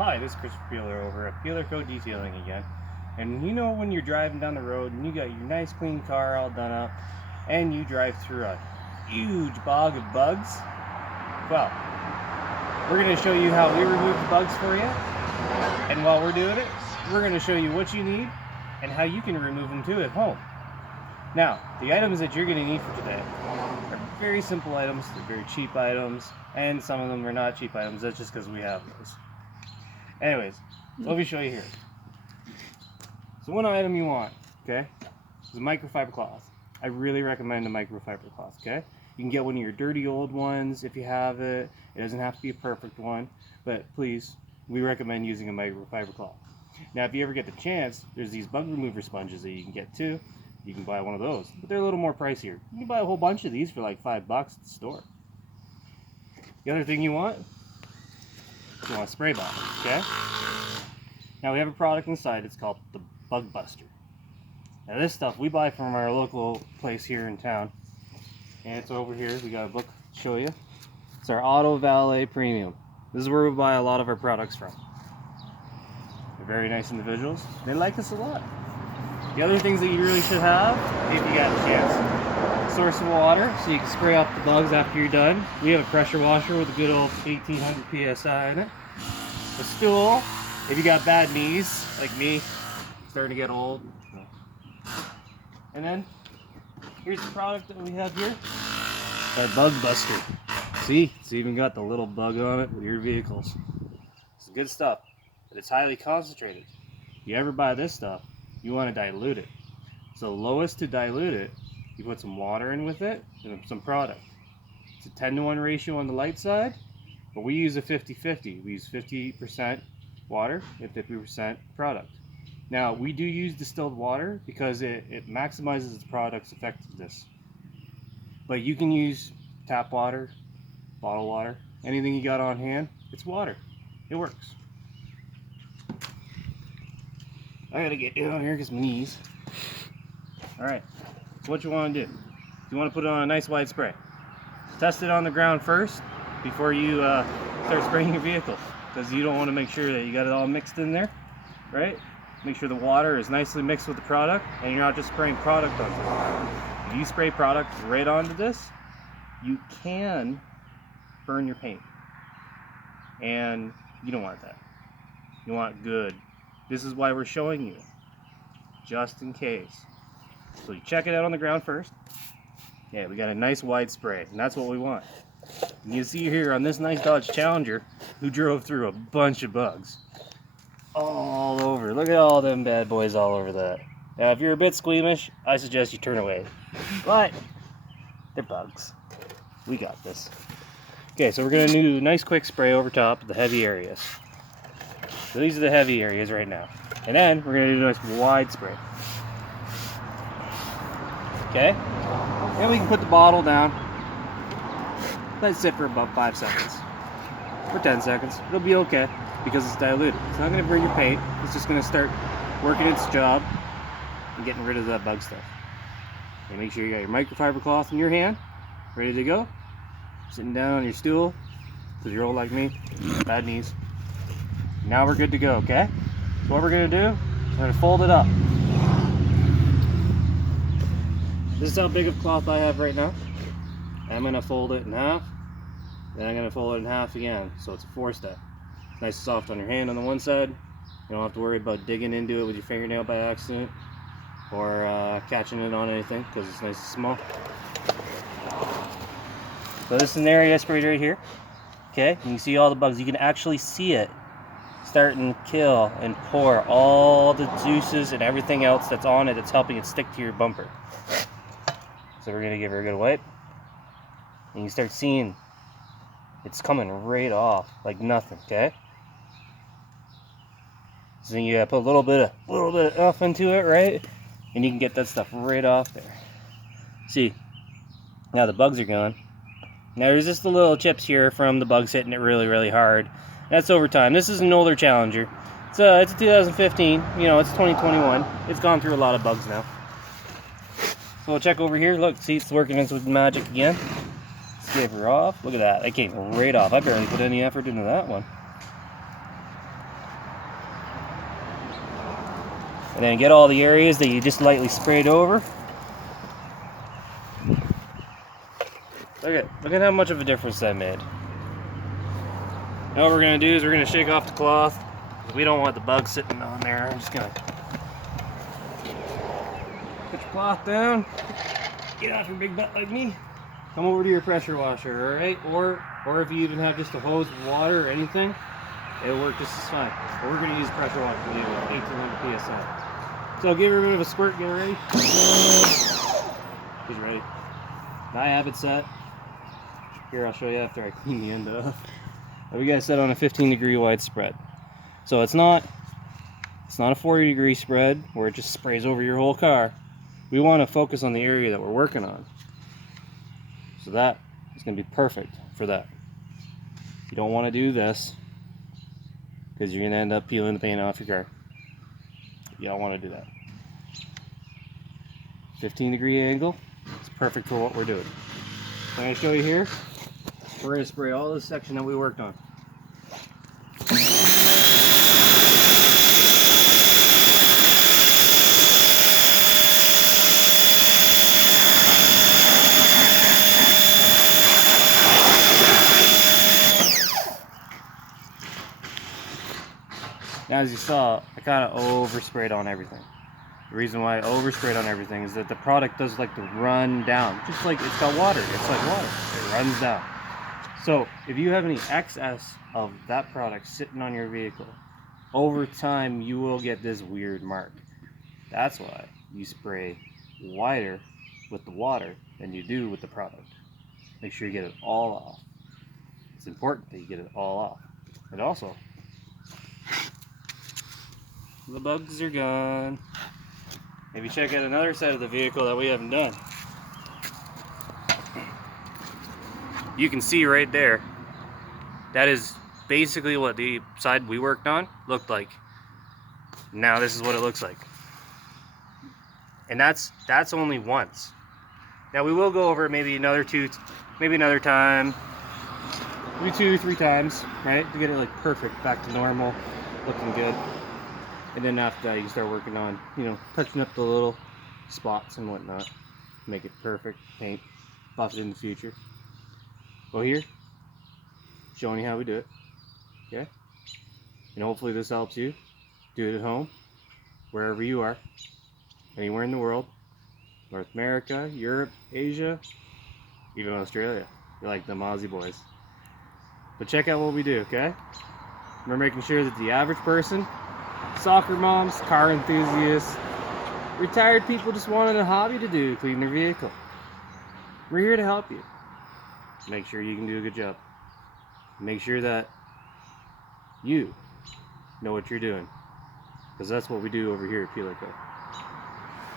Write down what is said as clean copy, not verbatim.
Hi, this is Christopher Peeler over at Peeler Co. Detailing again. And you know when you're driving down the road and you got your nice clean car all done up and you drive through a huge bog of bugs? Well, we're going to show you how we remove the bugs for you. And while we're doing it, we're going to show you what you need and how you can remove them too at home. Now, the items that you're going to need for today are very simple items, they're very cheap items, and some of them are not cheap items. That's just because we have those. Anyways, so let me show you here. So one item you want, okay, is a microfiber cloth. I really recommend a microfiber cloth, okay? You can get one of your dirty old ones if you have it. It doesn't have to be a perfect one, but please, we recommend using a microfiber cloth. Now, if you ever get the chance, there's these bug remover sponges that you can get too. You can buy one of those, but they're a little more pricier. You can buy a whole bunch of these for like $5 at the store. The other thing you want a spray bottle, okay? Now we have a product inside, it's called the Bug Buster. Now this stuff we buy from our local place here in town, and it's over here. We got a book to show you. It's our Auto Valet Premium. This is where we buy a lot of our products from. They're very nice individuals. They like us a lot. The other things that you really should have, if you got a chance, source of water, so you can spray off the bugs after you're done. We have a pressure washer with a good old 1800 psi in it. A stool, if you got bad knees, like me, starting to get old. And then, here's the product that we have here. Our Bug Buster. See, it's even got the little bug on it with your vehicles. It's good stuff, but it's highly concentrated. If you ever buy this stuff, you want to dilute it. So lowest to dilute it, you put some water in with it and some product. It's a 10-to-1 ratio on the light side, but we use a 50-50. We use 50% water and 50% product. Now, we do use distilled water because it maximizes the product's effectiveness. But you can use tap water, bottled water, anything you got on hand, it's water. It works. I gotta get down here because my knees. Alright, so what you want to do? You want to put it on a nice wide spray. Test it on the ground first before you start spraying your vehicle, because you don't want to make sure that you got it all mixed in there, right? Make sure the water is nicely mixed with the product and you're not just spraying product onto it. If you spray product right onto this, you can burn your paint, and you don't want that. You want good. This is why we're showing you, just in case. So you check it out on the ground first. Yeah, we got a nice wide spray, and that's what we want. And you see here on this nice Dodge Challenger, who drove through a bunch of bugs. All over. Look at all them bad boys all over that. Now, if you're a bit squeamish, I suggest you turn away. But, they're bugs. We got this. Okay, so we're going to do a nice quick spray over top of the heavy areas. So these are the heavy areas right now. And then, we're going to do a nice wide spray. Okay? Then we can put the bottle down. Let it sit for about 5 seconds. For 10 seconds. It'll be okay, because it's diluted. It's not going to burn your paint. It's just going to start working its job and getting rid of that bug stuff. And make sure you got your microfiber cloth in your hand, ready to go. Sitting down on your stool, because you're old like me, bad knees. Now we're good to go, okay? So what we're going to do, we're going to fold it up. This is how big of cloth I have right now. I'm going to fold it in half, then I'm going to fold it in half again, so it's a 4-step. Nice and soft on your hand on the one side. You don't have to worry about digging into it with your fingernail by accident, or catching it on anything, because it's nice and small. So this is an area I sprayed right here. Okay, you can see all the bugs. You can actually see it start and kill and pour all the juices and everything else that's on it that's helping it stick to your bumper. So we're going to give her a good wipe. And you start seeing it's coming right off like nothing, okay? So then you gotta put a little bit of F into it, right? And you can get that stuff right off there. See, now the bugs are gone. Now there's just the little chips here from the bugs hitting it really, really hard. That's over time. This is an older Challenger. It's a 2015. You know, it's 2021. It's gone through a lot of bugs now. So we'll check over here. Look, see, it's working its magic again. Let's give her off. Look at that. That came right off. I barely put any effort into that one. And then get all the areas that you just lightly sprayed over. Look at how much of a difference that made. Now what we're gonna do is we're gonna shake off the cloth. We don't want the bugs sitting on there. I'm just gonna put your cloth down. Get off your big butt like me. Come over to your pressure washer, all right? Or if you even have just a hose of water or anything, it'll work just as fine. But we're gonna use pressure washer today with 1800 psi. So give her a bit of a squirt. Get ready. She's ready. I have it set. Here, I'll show you after I clean the end off. We got it set on a 15-degree wide spread. So it's not a 40-degree spread where it just sprays over your whole car. We want to focus on the area that we're working on. So that is going to be perfect for that. You don't want to do this because you're going to end up peeling the paint off your car. You don't want to do that. 15-degree angle. It's perfect for what we're doing. So I'm going to show you here. We're going to spray all this section that we worked on. Now, as you saw, I kind of oversprayed on everything. The reason why I oversprayed on everything is that the product does like to run down. Just like it's got water. It's like water. It runs down. So if you have any excess of that product sitting on your vehicle, over time you will get this weird mark. That's why you spray wider with the water than you do with the product. Make sure you get it all off. It's important that you get it all off. And also, the bugs are gone. Maybe check out another side of the vehicle that we haven't done. You can see right there, that is basically what the side we worked on looked like. Now this is what it looks like. And that's only once. Now we will go over it maybe another time, maybe 2-3 times, right? To get it like perfect, back to normal, looking good. And then after that you start working on, touching up the little spots and whatnot. Make it perfect, paint, buff it in the future. Go here, showing you how we do it, okay? And hopefully this helps you. Do it at home, wherever you are, anywhere in the world, North America, Europe, Asia, even Australia. You're like them Aussie boys. But check out what we do, okay? We're making sure that the average person, soccer moms, car enthusiasts, retired people just wanted a hobby to do, clean their vehicle. We're here to help you. Make sure you can do a good job. Make sure that you know what you're doing, because that's what we do over here at Peel It Co.